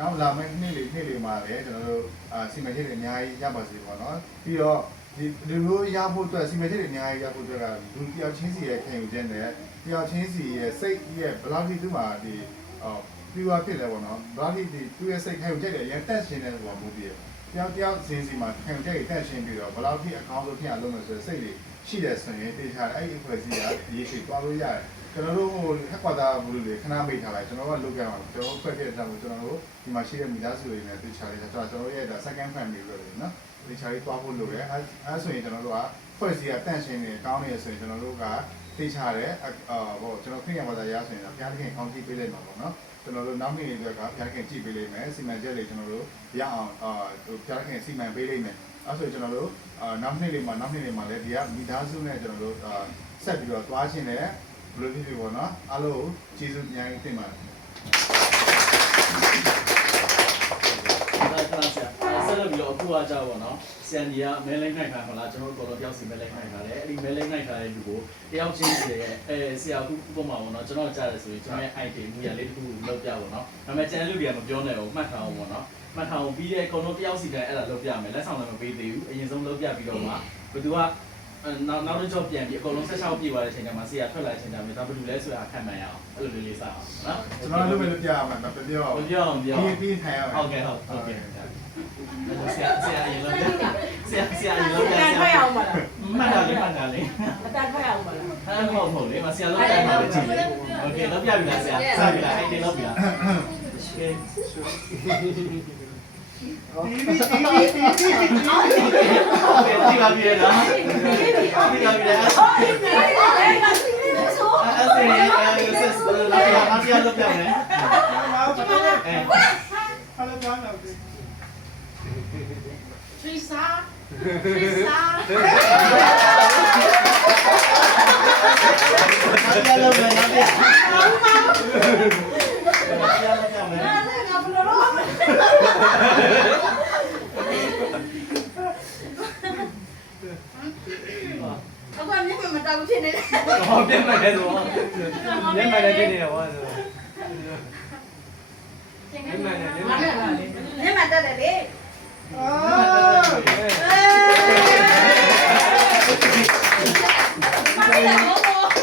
နောက်လာမယ့်နေ့လေးမှာလည်းကျွန်တော်တို့စီမံချက်တွေအများကြီးရပါစေပေါ့နော်ပြီးတော့ဒီလိုရဖို့အတွက်စီမံချက်တွေအများကြီးရဖို့အတွက်ကလူတယောက်ချင်းစီရဲ့ခံယူချက်နဲ့တယောက်ချင်းစီရဲ့စိတ်ရဲ့ဘလောက်ထိသူ့မှာဒီပြီးွားဖြစ်လဲပေါ့နော်ဘလောက်ထိဒီသူ့ရဲ့စိတ်ခံယူချက်တွေရန်တက်ရှင်တဲ့ပုံမျိုးပြီးတယောက်စင်းစီမှာခံယူချက်တွေတက်ရှင်ပြီးတော့ဘလောက်ထိအကောင်းဆုံးဖြစ်အောင်လုပ်မယ်ဆိုတဲ့စိတ်တွေရှိတယ်ဆိုရင်တေချာအဲ့ဒီအဖွဲ့အစည်းကရေးရှိသွားလို့ရတယ်ကျွန်တော်တို့ဟိုဟက်ကွာတာဘူးလို့လေခဏမိတ်ထားလိုက်ကျွန်တော်ကလုပ်ကြအောင်ကျွန်တော်ဖက်ခဲ့တဲ့အကြောင်းကိုကျွန်တော်တို့ဒီမှာရှိတဲ့မိသားစုတွေနဲ့တေချာလေးကျွန်တော်ရဲ့ second family လို့လေနော်တေချာလေးသွားဖို့လုပ်ရဲအဲဆိုရင်ကျွန်တော်တို့ကဖွဲ့စည်းကတန့်ရှင်းနေကောင်းနေဆိုရင်ကျွန်တော်တို့ကတေချာတယ်ဟိုကျွန်တော်ခင်ရပါသားရဆိုရင်တော့ဘုရားခင်ကောင်းကြည့်ပေးလိုက်မှာပေါ့နော်ကျွန်တော်တို့နောက်နေ့တွေကဘုရားခင်ကြည့်ပေးလိုက်မယ်စီမံချက်တွေကျွန်တော်တို့ရအောင်ဟိုဘုရားခင်စီမံပေးလိုက်မယ်အဲဆိုရင်ကျွန်တော်တို့နောက်နေ့လေးမှာလည်းဒီကမိသားစုနဲ့ကျွန်တော်တို့ဆက်ပြီးတော့သွားခြင်းနဲ့ဘယ်လိုဖြစ်ဖြစ်ပေါ့နော်အားလုံးကျေးဇူးအများကြီးတင်ပါတယ်ဆက်လက်ပြီးတော့အခုအကြောင်းပေါ့နော်ဆန်ကြီးကမဲလိမ့်နိုင်တာဟုတ်လားကျွန်တော်တို့ကတော့တယောက်စီမဲလိမ့်နိုင်တာလေအဲ့ဒီမဲလိမ့်နိုင်တာတဲ့လူကိုတယောက်ချင်းစီရဲ့ဆရာခုပုံမှာပေါ့နော်ကျွန်တော်ကြားတယ်ဆိုရင်ကျွန်တော်ရဲ့ item မူရလေးတစ်ခုလောက်ပြပေါ့နော်ဒါပေမဲ့ channel လူတွေကမပြောနဲ့ဘူးမှတ်ထားအောင်ပေါ့နော်မှတ်ထားအောင်ပြီးတဲ့အကုန်လုံးတယောက်စီတိုင်းအဲ့ဒါလောက်ပြမယ်လက်ဆောင်လည်းမပေးသေးဘူးအရင်ဆုံးလောက်ပြပြီးတော့မှဘယ်သူကနောက်တစ်ကြော့ပြန်ပြီးအကုန်လုံး16ပြည့်သွားတဲ့အချိန်ကျမှဆရာထွက်လာတဲ့အချိန်ကျမှဒါဘယ်လိုလဲဆိုတာခံမှန်းရအောင်အဲ့လိုလေးစားအောင်နော်ကျွန်တော်လုပ်ပြရမှာမပြောအောင်ပြီးထိုင်ရအောင်ဟုတ်ကဲ့ဆရာရင်လောက်ဆရာရင်လောက်ပြန်ထွက်အောင်ပါလားမှတ်တာလေးအတန်ထွက်အောင်ပါလားအဲ့ဟုတ်လေဆရာလောက်တိုင်းပါလေကြည့်လေโอเคလောက်ပြပြီလားဆရာစပြီလားအဲ့ဒီလောက်ပြီလားဒီပါပြီလားဒီပါပြီလားဆရာလောက်ပြမယ်Trisa. အခုမျက်မှန်မတောင်းဖြစ်နေတယ်။ဟောပြတ်မှလည်းဆို။မျက်မှန်လည်းဖြစ်နေတယ်ဟောဆို။မျက်မှန်တက်တယ်လေ။အော်။မလေးတော့ဘော။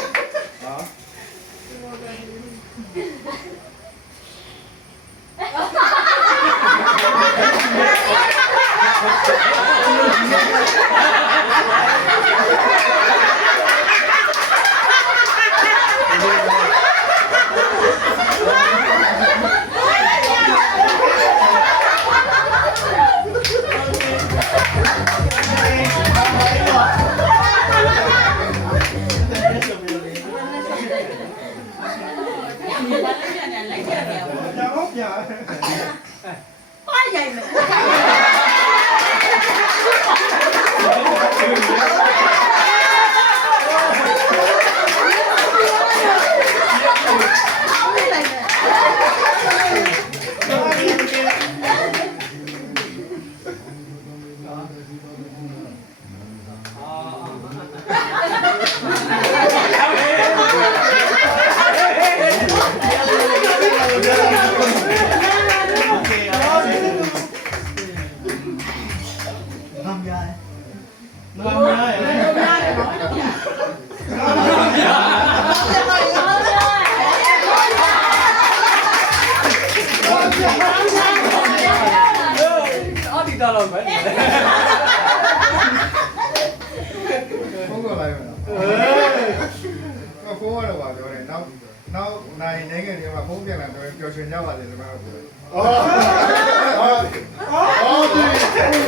နောက်နိုင်နိုင်ငံတွေမှာဖုန်းပြန်လာတော့ပျော်ရွှင်ကြပါစေလို့ပြောတယ်။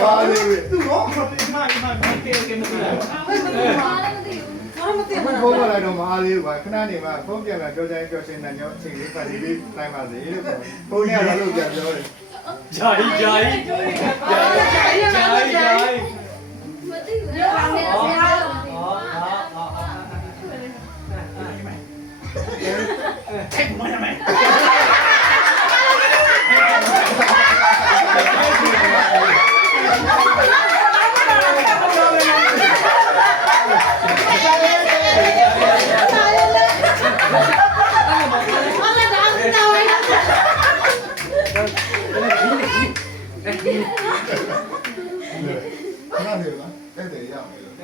ပါလေသူတော့ဒီမှာကဲမသိဘူး။ဖုန်းလာတော့မအားလေးပါခဏနေမှာဖုန်းပြန်လာပြောချင်ပျော်ရွှင်တဲ့ညအချိန်လေးပတ်ပြီးနိုင်ပါစေလို့ဖုန်းနဲ့တော့ပြန်ပြောတယ်။ဂျာကြီးမသိဘူး။အဲ့မနမဲ တဲ့တဲ့ရမယ်လို့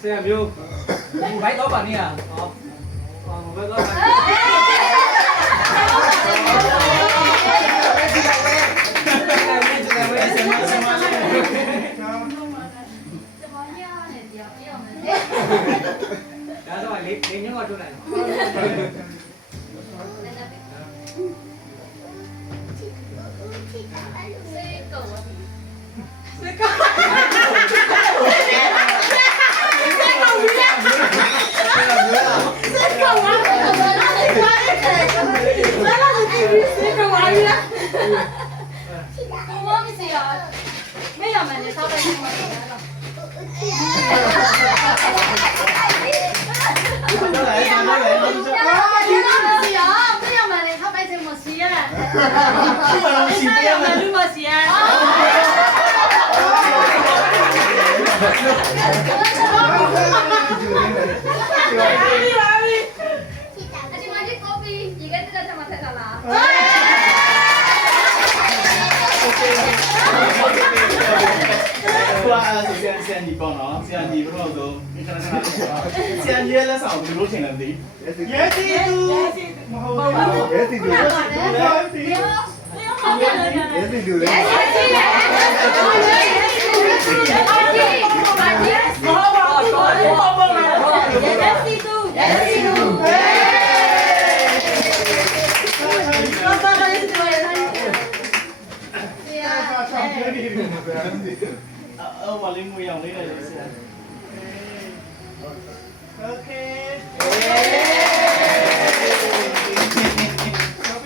ဆရာမျိုးဘိုက်တော့ပါနေရဟောဘိုက်တော့ပါဒါတော့လေညောထုတ်လိုက်没有买的，他被你买了。ဆရာကြီးပေါ့နော်ဆရာကြီးဘယ်လိုဆိုခဏခဏဆရာကြီးရဲ့လက်ဆောင်ဘယ်လိုထင်လဲမသိရဲစီတူမဟုတ်ဘူးရဲစီတူရဲစီတူအော်မလေးမွေအောင်လေးလိုက်ဆရာโอเค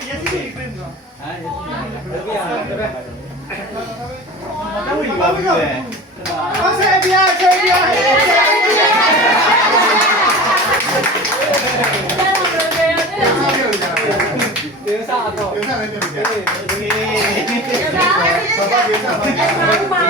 ရစီပြေပြင်တော့ဟာရစီပြေမတော်ဘူးပါဘူးလေအဆင်ပြေဆင်ပြေဒေသစားတော့ဒေသလည်းပြန်ပြန်ဘာဘာဒေသဘာ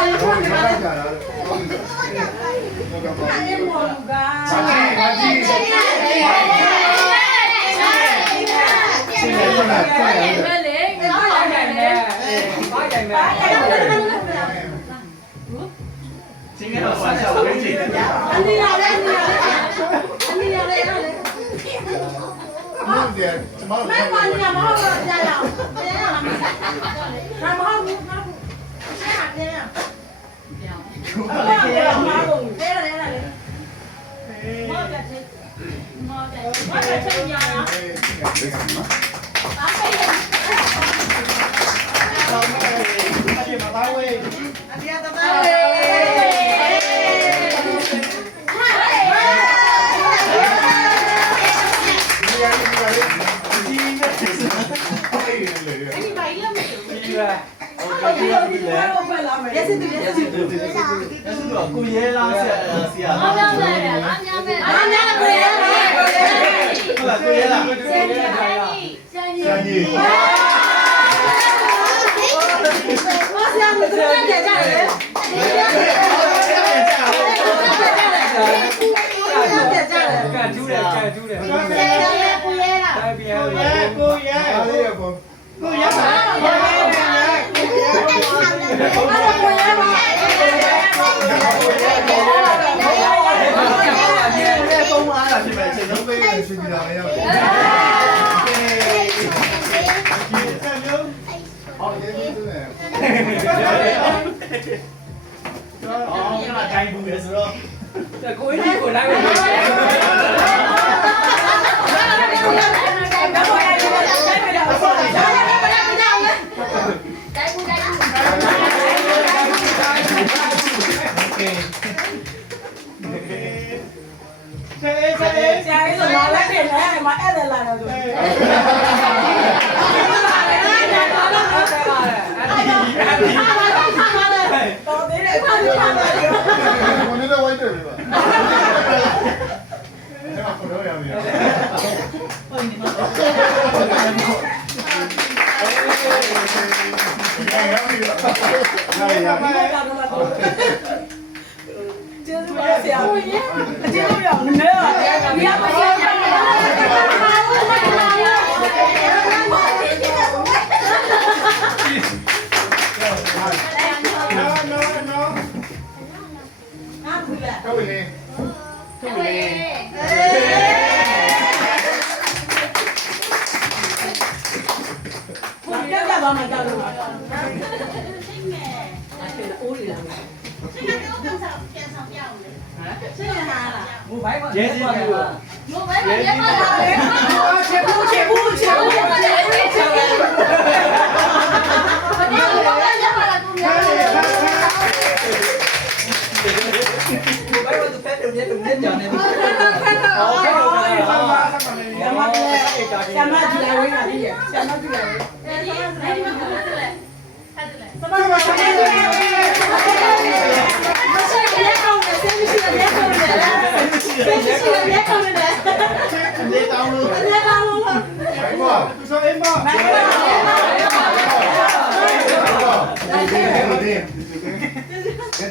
Hãy subscribe cho kênh Ghiền Mì Gõ để không bỏ lỡ những video hấp dẫn အဲ့ဒီဘာကြီးလဲမသိဘူး ဒီက ဟုတ်ကဲ့ဒီလေ ရက်စစ်သူရက်စစ်သူ အဲ့ဒါကိုရဲလားဆရာ အားများပဲအားများပဲအားများပဲကိုရဲလား ဟုတ်လားကိုရဲလား ဆန်ကြီးဆန်ကြီးဆန်ကြီးဘာဆရာမသူရကြကြတယ်ကန်ကျူးတယ်ကန်ကျူးတယ် ဆရာရဲ့ကိုရဲလား တိုင်းပြန် ကိုရအားလေးရပေါ့ ကိုရဲပါကိုရဲပါကိုရဲပါ ပုံအားတာဖြစ်မယ်အချိန် လုံးပေးရွှေပြည်လာမရောက်ဘူးဆက်မျိုးဟောရေးပြီးသူနဲ့ အော်ကတိုင်းဘူးလေဆိုတော့ ကိုင်းကြီးကိုလိုက်ဝင်တယ် ကိုနေတော့ဝိုင်းတယ်ပြီပါအဲ့တော့ရမယ်ထုတ်ဝင်နေထုတ်ဝင်နေမူဘိုင်းမှာ ရဲစီပြီးတော့ မူဘိုင်းမှာသူဖက်တယ်ညနေကြာနေပြီဟောဆရာမကြည့်ရဝိုင်းလာပြီဆရာမကြည့်ရဝိုင်း နေတောင်းလို့ ဘိုင်းမသူဆိုအိမ်မ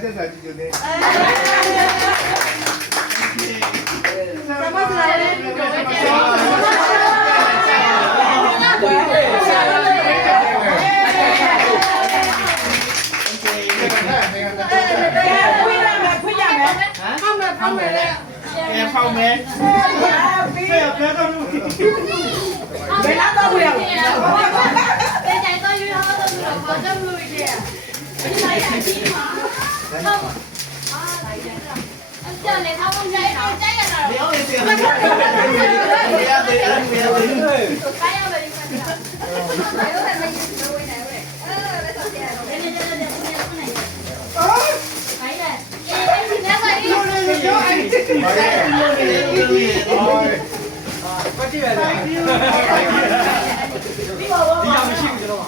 တက်စားကြည့်နေပြန်ဖောက်မယ်ဘယ်ကတော့လို့ ပြောနေတယ်ပတ်ကြည့်ရတယ်ဒီရောက်မရှိဘူးကျွန်တော်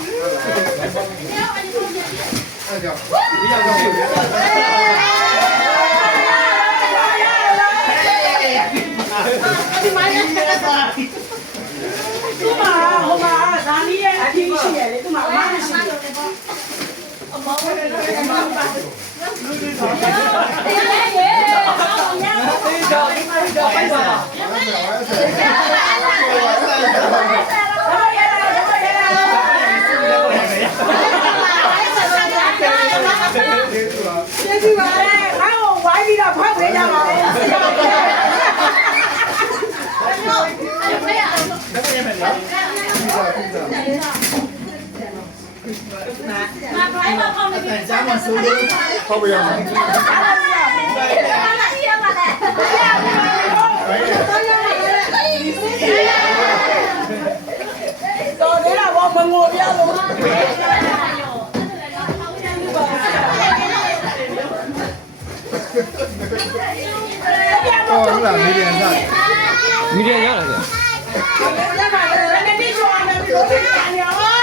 အဲ့ကြောင့် ဒီရောက်မရှိဘူး ဟုတ်ပါရဲ့တော်သေးတာဘောမငိုပြလို့ တော့ဟုတ်လားမီဒီယံစား မီဒီယာရောက်လာတယ် လက်ပါလက်နဲ့ဒီချောင်းနဲ့ဒီလိုပြန်ရော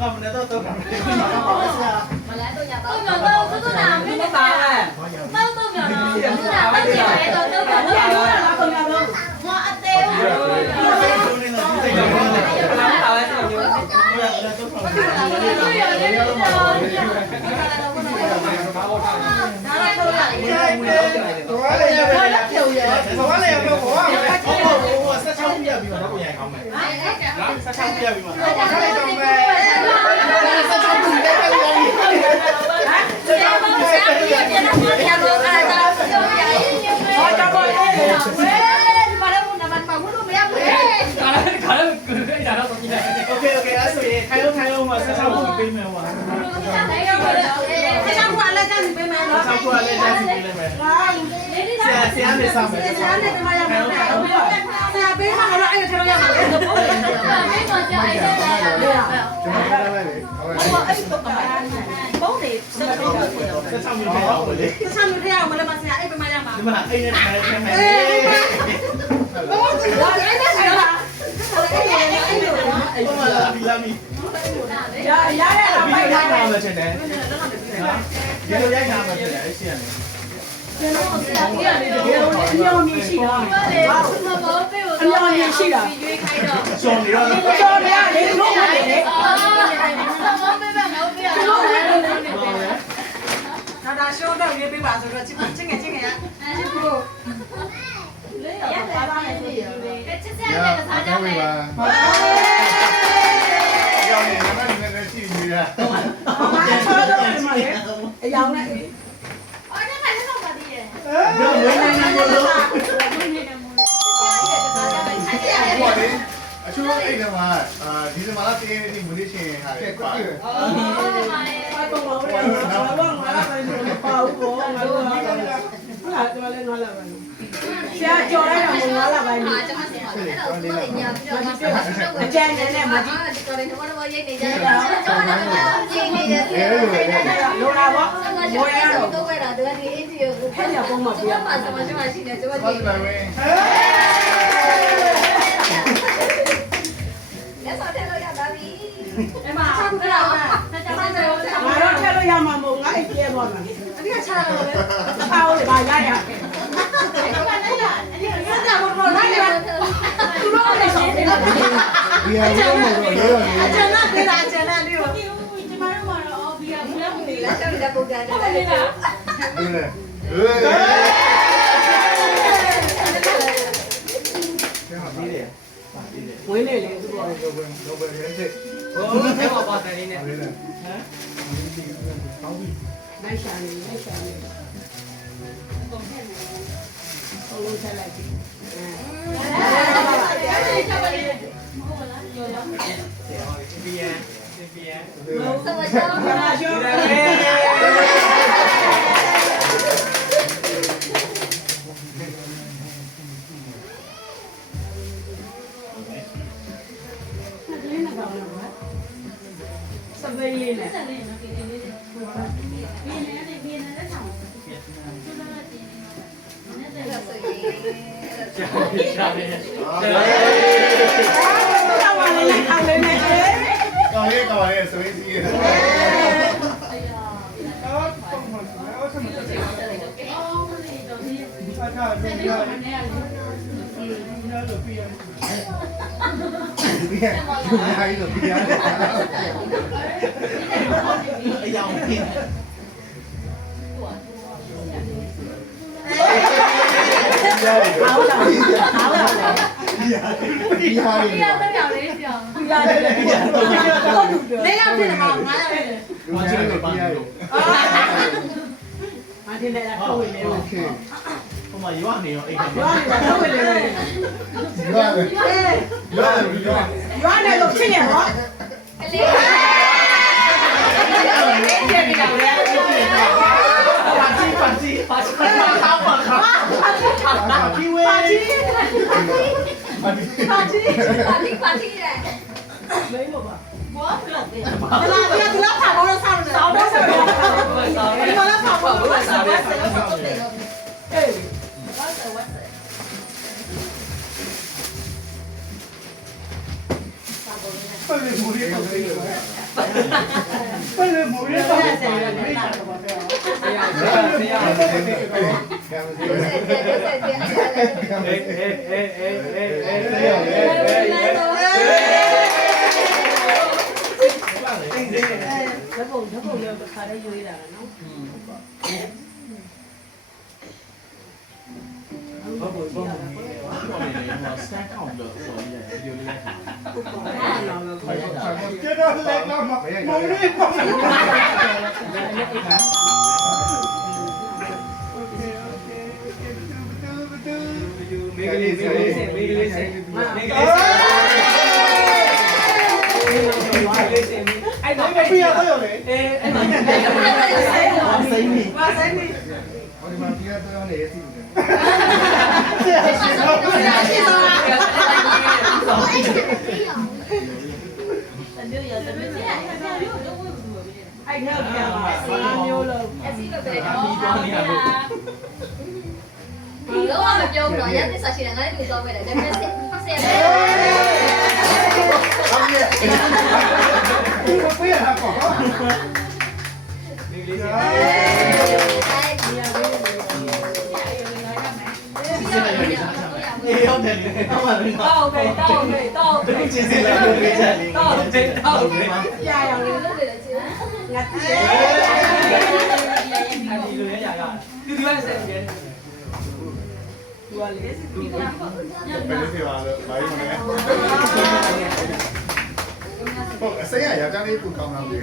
ငါမနဲ့တော့တော့တာ မလားတော့ရတော့တော့နာမင်းပါတော့တော့ပြောတော့တော့ကြည့်ရဲတော့တော့ပြောတော့ငါအသေးဘူး ပါပဲဆိုမျိုး ဆက်ချောင်းပြပြီးတော့ကိုရိုင်ကောင်းမယ်နော်ဆက်ချောင်းပြပြီးတော့ ခါလည်းကူရတာတော့ကြည့်လိုက် โอเคအဲ့ဆိုရင်ထိုင်လုံးမှာဆက်ချောင်းကိုပေးမယ်ဟောဆက်ချောင်းကိုလည်းကြားစီပေးမယ်ဆရာနဲ့စမယ်ဆရာနဲ့တမရမယ်ဆက်ချောင်းမျိုးထဲအောင်လေဒီမှာအဲ့နဲ့ထိုင်မယ်လာမီရရတာပိုက်ထားမယ်ချင်တယ်ဒီလိုရိုက်ထားမယ်ချင်တယ်အဲ့ရှိရတယ်ကျော်နေတော့ ဒါရှိုးတော့ရေးပေးပါဆိုတော့ချင်းငယ်ရ ရောက်နေနံပါတ်နဲ့ကြည့်နေတာ ချောတော့ဒီမှာလေအယောင်နဲ့ ဝေးနိုင်လို့လို့ ဟုတ်တယ်အချို့အဲ့ဒီမှာဒီဇင်ဘာလ10ရက်နေ့မွေးရှင်ဟာလေပါတယ် တော့ဘာလို့လဲငါလာပဲပါဦးဘောငါတို့ဟုတ်လားဒီမှာလည်းငါလာပဲဆရာကြော်လိုက်တာငါလာပဲအကျန်နဲ့မကြီးလိုလာဘောမောရတော့ဖက်ရပုံမှာပြရမှာ ဟုတ်တယ်ပဲ အဲ့မှာအဲ့ဒါဆက်ကြပါစို့ ငါတော့ထည့်လို့ရမှာမဟုတ်ငါအိပ်ပြဲသွားမှာအတိကချလာလို့ပဲချာလို့ပါရရခဲ့ဆက်ကြဘောတော့လိုက်ရသူတို့လည်းရှင်းတယ် ဒီအရုံးတော့ရောရော အကျန်နဲ့ပြေးတာအကျန်နဲ့ပြီးတော့ ဒီမှာတော့ဘီယာဘူးလားမသိ ဒီလေဟေး ဒီတယ် ဝင်းနေလေသူတို့ တော့ဘယ်ရဲတဲ့ ဟိုထဲမှာပါတယ်နေနဲ့ ဟမ် နိုင်ရှာနေနိုင်ရှာနေဟုတ်လို့ဆက်လိုက်ပြီ ပြန် မာရှောစပယ်လေးနဲ့ ဆက်လေးနော်ဒီလေးလေးဘီယာနဲ့လက်ဆောင်သူတို့ကတင်နေတယ်နဲ့ဆိုရင် ရှာတယ် တော့ဝါလေးထောင်လေးနဲ့ ကောင်းလေးဆိုရင်စီးရတယ် အော်မလေးတော့ဒီဆက်ထားတယ်နေရတယ် ဒီကဒီမှာလို့ပြရတယ် အယောင်ပြင်း အားလာအားလာ ဒီဟာ ဘီယာတော့ကြောင်လေးပြောင်း ပြရတယ်ပြရတယ်နေရဖြစ်မှာငါရတယ် ဘာချင်လို့ပါလို့ အားတင်တယ်လားကိုယ်နေ โอเค ဟ မရွာနေရောအိမ်က ရွာနေတာတော့ဝင်လေ ရတယ်ရတယ် ရွာနေလို့ဖြစ်ရနော် ကလေး ပါတီข้าวมาครับพี่เว้ย ပါတီတဲ့ 没有吧？ ဘောလောက်ပဲ ဒီလားဖာဘောလို့ဆောင်းတယ်ဆောင်းတော့ဆောင်းတယ်ဒီမှာလားဖာဘောလို့ဆောင်းတယ်အေး 빨리 물에 가세요. 빨리 물에 가세요. 스타일 카운트 소리야 비디오လေး Chết rồi, lên lắm mà. Mông đi, mông Anh nói về bia có rồi đấy. Ê, anh nói về bia có rồi. Qua xây đi. Ôi mà kia tôi đang để xin rồi. Anh theo kìa mà nhiều lần. em xin được về đó thì lúc mà mình vô rồi nhất thì sao chị lại nói được rồi về để em sẽ phát xe Không nhỉ? Không biết là có. không thể Tao về, tao về, tao về. chia sẻ là không về trả liền Tao về. Dài rồi. Ngặt thế. Anh đi lưới nhà rồi. Cứ anh sẽ đến. Đùa lấy. Phải đi vào được mấy mà nè. Không, xây à, giờ trang đi tụi con làm gì?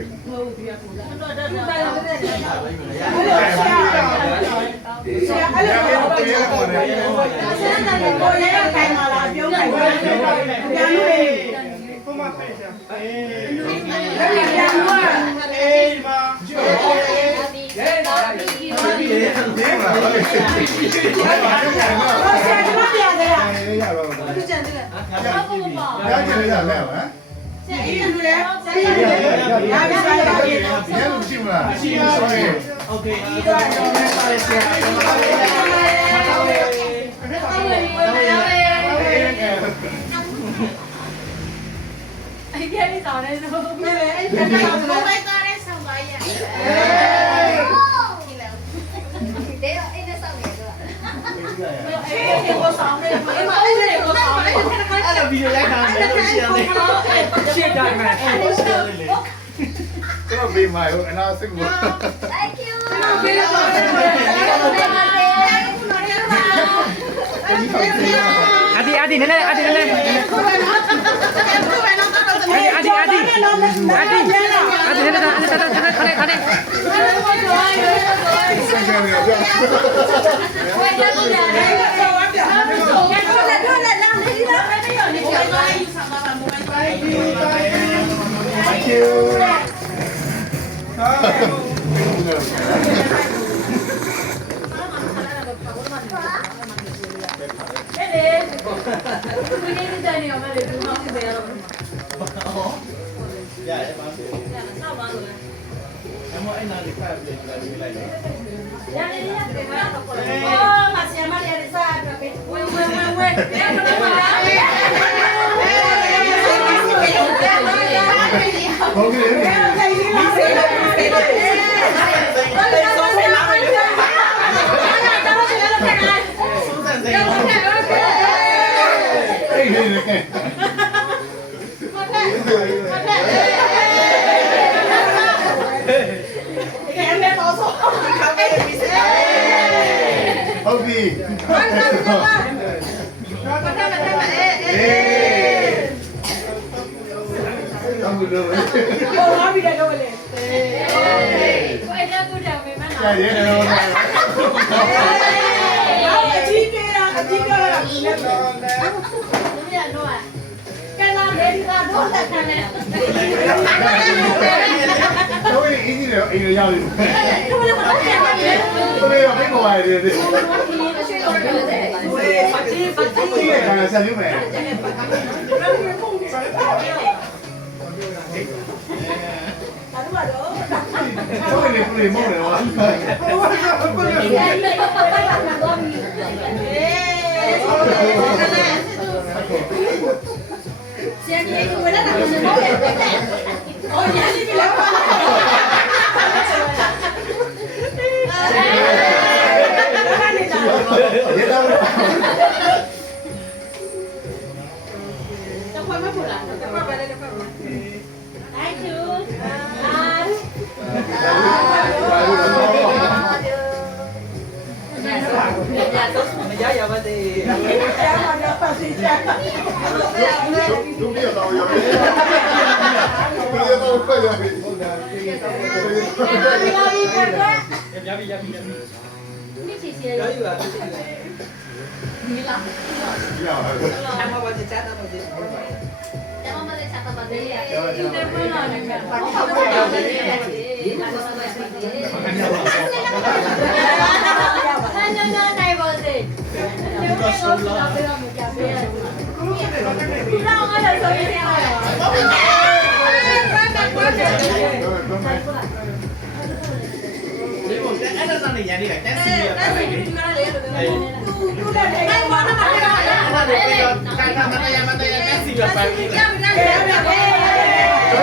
anh kia đi tàu đây rồi không bay ta đây sao vậy thế là anh đã sao vậy rồi Em có sóng đây mà em ơi cái này có sóng đây. Anh là video live hàng để tôi share lên Chia đời mà. share lên Cái mà vì mày hôm nay xinh quá. thank you Adi nene adi nene. Adi nene. Xinh cái này rồi. quay ra con nhà đấy Thank you. dạ em bán em ơi anh là lịch khai về là đi lại đấy Không cái đấy. Em bé có số. Không gì. Không được rồi. Cô nói bị đây đâu vậy? quay ra con nhà mình Cái gì này đâu. Chị နဲ့ပဲ လူရတော့ကဲလာလေဒီကတော့လက်ခံနေ တို့အင်းကြီးတွေအိမ်ရောက်နေတယ် သူလည်းမတက်ရဘူးလေ တို့ရောဘယ်ကိုရည်တယ် ဒီအရှိတော်တယ် ဝေးပတ်ကြီးပတ်ကြီး ဒီကဆက်ယူမယ် အဲ့ဒါတော့ တို့လည်းပြေမောင်းတယ်ဟာ ဆရာကြီးကဝလာတာမဟုတ်ဘူး။အော်ညာလေးလည်းပါလာ။ရေတော့ တော့ခွင့်မပူလား။တော့ပဲလေတော့ပဲ။ Thank you. မရရပါသေး ဆရာမပတ်စီချာ တို့ပြတော့ရောပြေတော့ဖက်ရပြီ ရပြီရပြီရပြီ 你谢谢。 ရယူပါ 你啦。 ရပါ အမဘာချာတာမသိ 咱们在查到哪里？今天不让人家，我好不了的。看人家带包的，就给我拿回来没加别人。让我的手一点了。 ဒီပေါ်အဲ့ဒါနဲ့ရန်နေတာတက်စီရပါမယ် တူတူနဲ့ 哎，我那买了， အဲ့ဒါနဲ့ကာကာမတရားတက်စီရပါမယ် တွေ့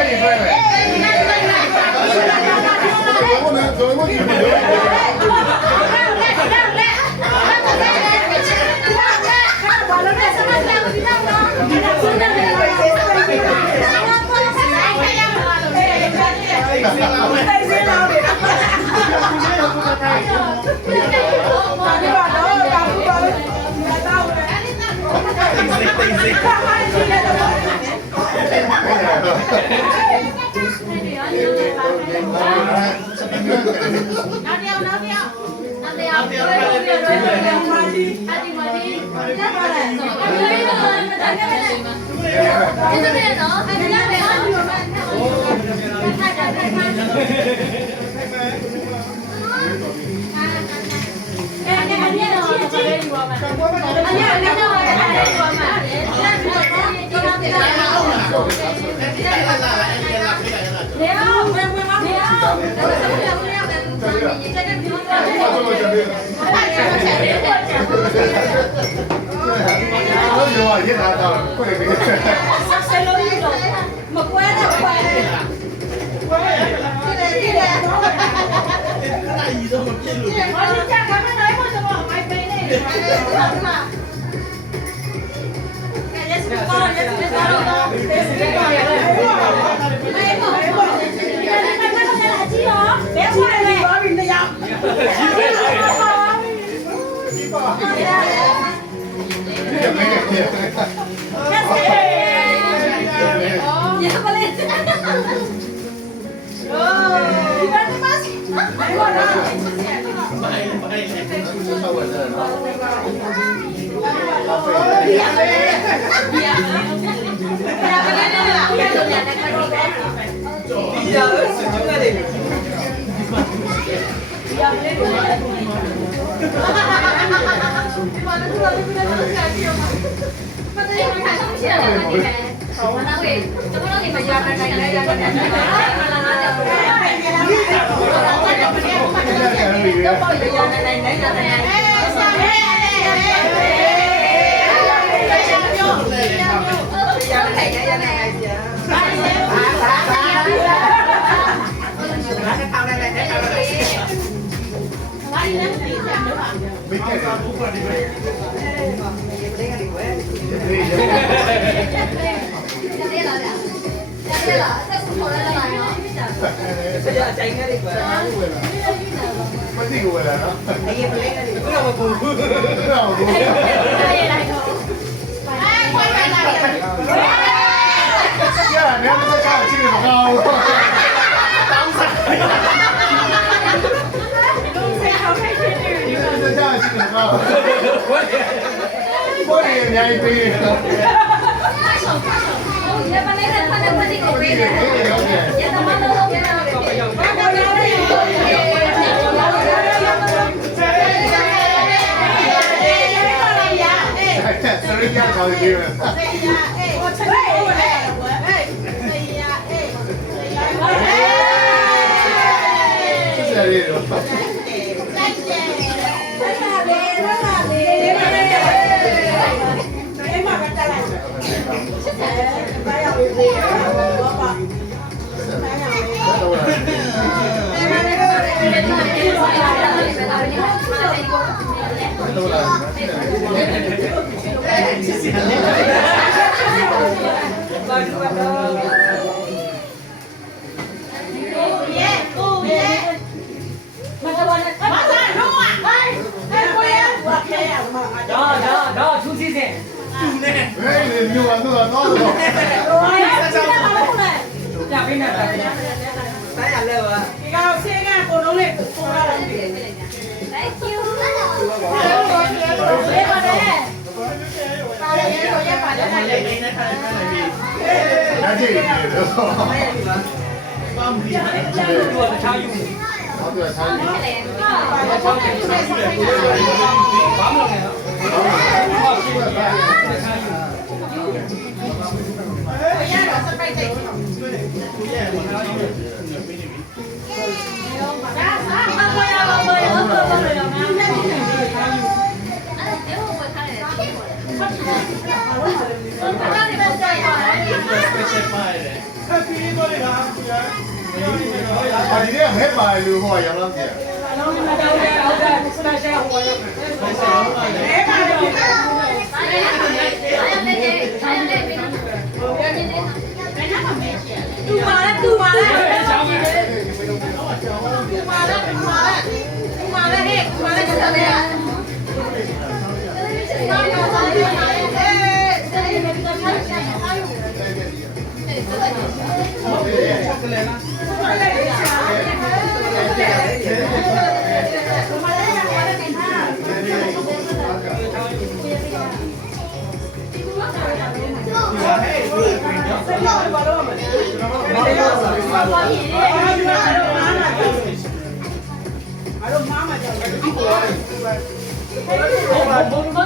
ရင်တွေ့မယ်ဘုန်းနဲ့ဇော်မကြီးမလို့ တိုက်စင်းလာတယ်။ဘာလဲဘာလို့ဘာလို့ဘာလို့ဒီတော့လဲ။ဘာမှမရှိရတော့ တို့ရောရတာတော့ခွင့်ပေးတယ် ဆယ်လုံးကြီးတော့မကွဲတော့ကွဲ။ကွဲတယ်ဒီလေတော့ အဲ့ဒါကြီးတော့မပြည့်လို့ ဘာလို့ကြာခါမနိုင်မို့တော့မိုက်ပေးနေတယ်။ဟုတ်လား။ကဲလက်စကောလက်စကောတော့လက်စကောရတယ်။ဘယ်မှာဘယ်မှာဘယ်မှာဒီကအကြီးရောဘယ်မှာလဲဘာပြီးနေရ။ဒီပါ။ဒီပါ။ ရမယ်ရ Yes. Ya boleh. Oh, gimana Mas? Ayo, မိုင်းမိုင်းနဲ့ ဒီရစကြွရတယ် မိတ်ကဲ့ဘူးပါဒီပဲဆရာအတိုင်းနဲ့ကွာ မသိဘူးလားနော် အရင်ပလေးနဲ့ခုတော့မပူဘူး ဟုတ်ဘူးရနေမစကားချင်းမကောင်းတောင်းစားဒီစကားချင်းမကောင်း ကိုယ်အများကြီးပေးတယ် ဟုတ်ရပါလေခါတဲ့ပတ်တိကိုပေးတယ်ရသမားလုံးလုံးပေးတာပဲဘာကိုရလဲဆရိယာကောင်းကြီးပဲ ဆရာလေးတော့တော့သူစီစဉ် ဟဲ့လေမြို့ကတော့တော့တော့ ကြပြနေတာတိုင်းရလဲပါ ဒီကောင်ဆေးကကိုလုံးလေးပို့ရတာ Thank you ရေးပါတယ်ရေးပါတယ်ဒါကြည့်နေတော့ သူကတခြားယူ ဟုတ်တယ်ဆိုင်ပြီ ဘာမှမလုပ်နဲ့တော့ ဒီနေ့ဟဲ့ပါလို့ဟောရအောင်ပြန် ဟုတ်တယ်စပယ်ရှယ်ဟိုရ တူပါလေ ချောင်းကြီး ဘာ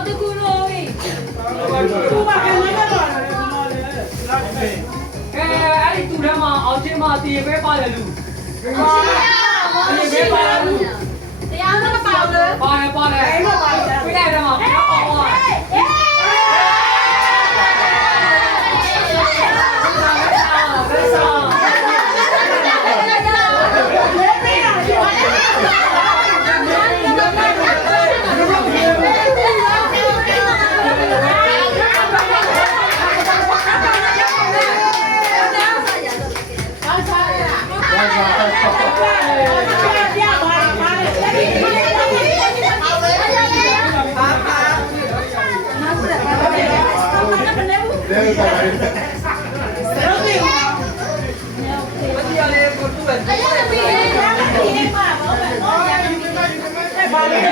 တကူလို့ သူကလည်းမတော်ဘူး အဲ့ဒီသူထဲမှာအောင်ချင်းမတည်ပဲပါတယ်လူ တရားမပါဘူး ပါတယ်ပြလိုက်တော့မှာပေါ့ပေါ့ တယ်ပါလေ ဖ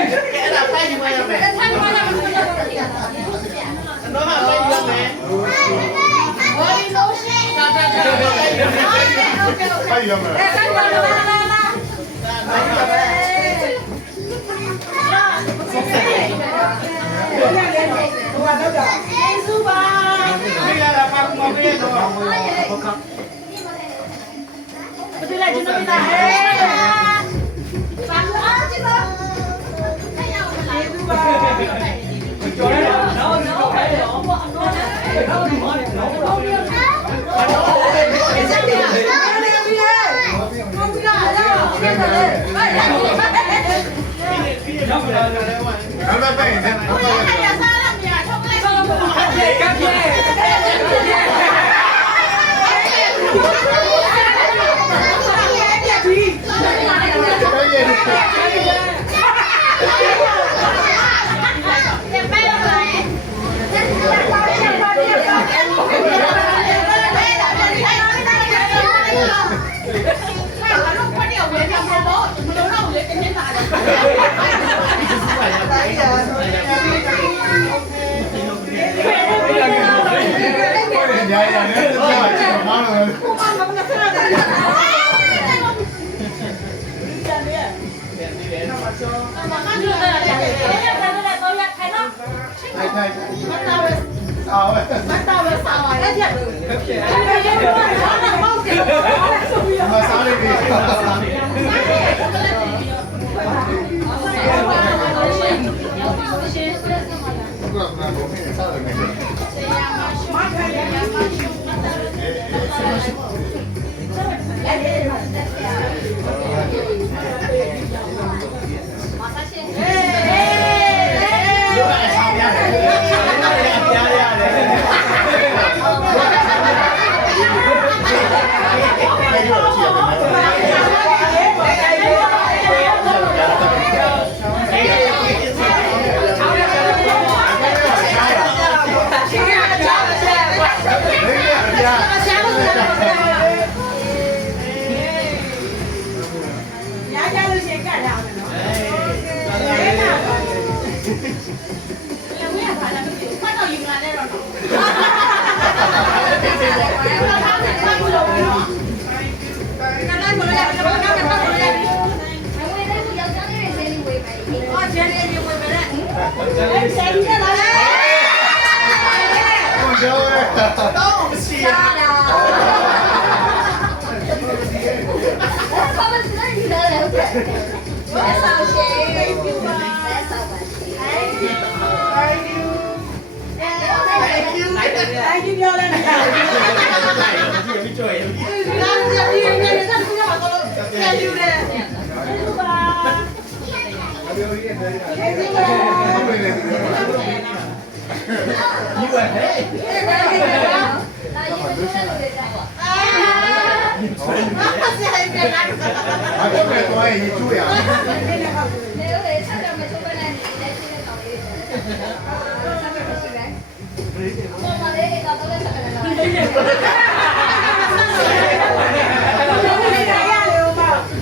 ိုင်ရမယ် ကျော်ရတော့တော့ပဲတော့ပေါ့တော့တော့ဒီမှာတော့အဲ့ဒါပဲနဲ့ဟုတ်ပါရဲ့ ကပ်ပြေ啊喂，我啥哩不然我们啥都没有。Hãy subscribe cho kênh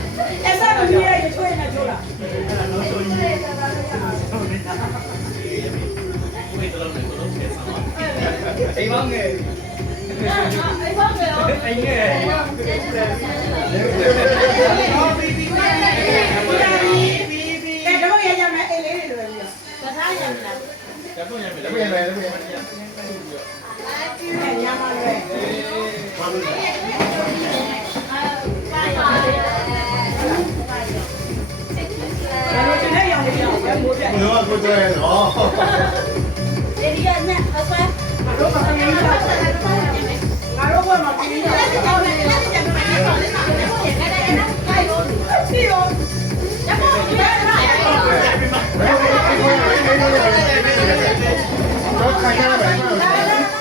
Ghiền Mì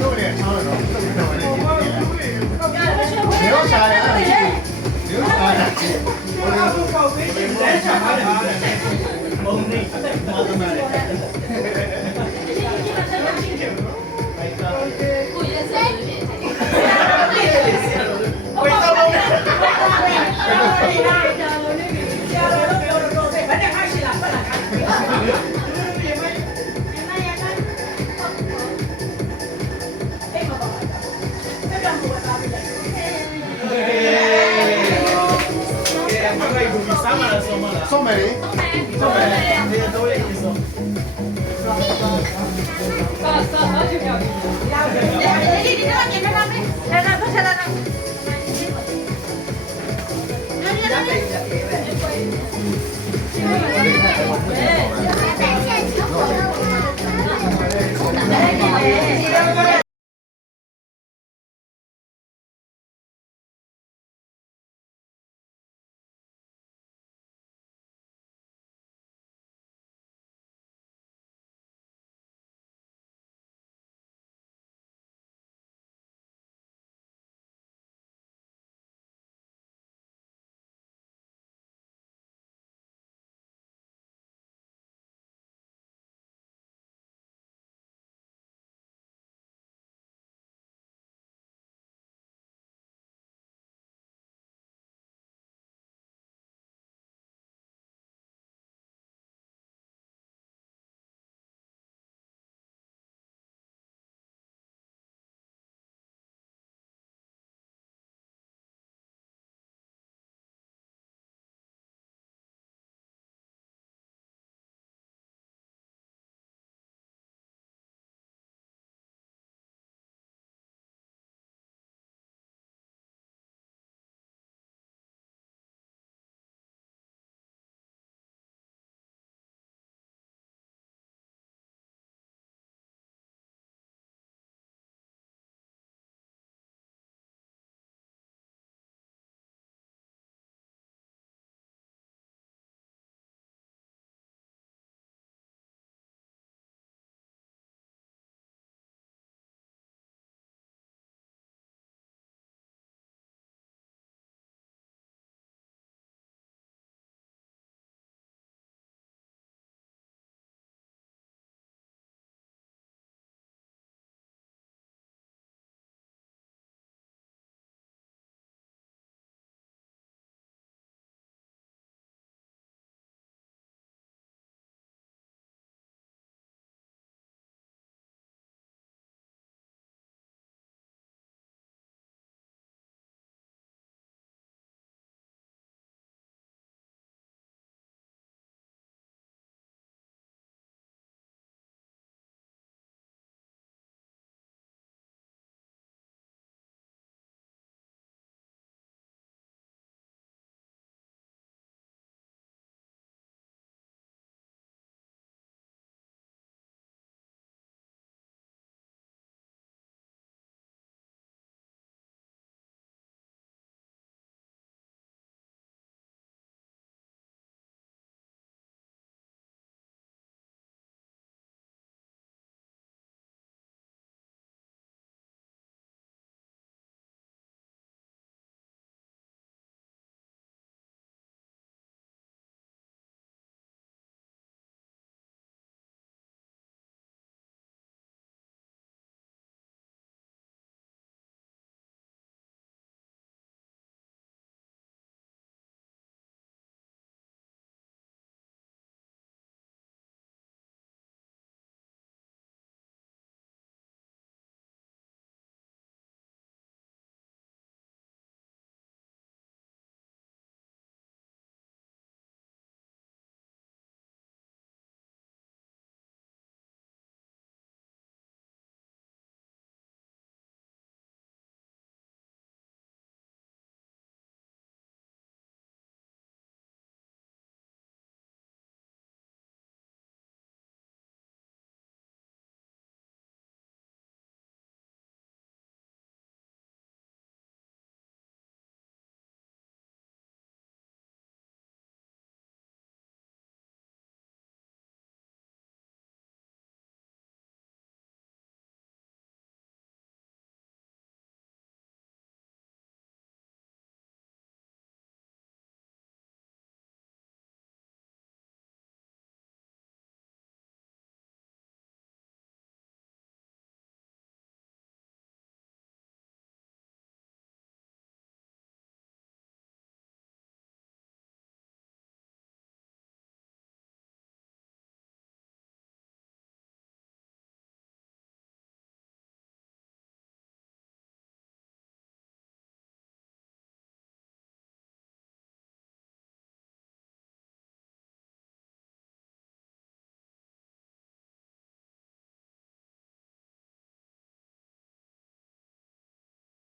Gõ để không bỏ lỡ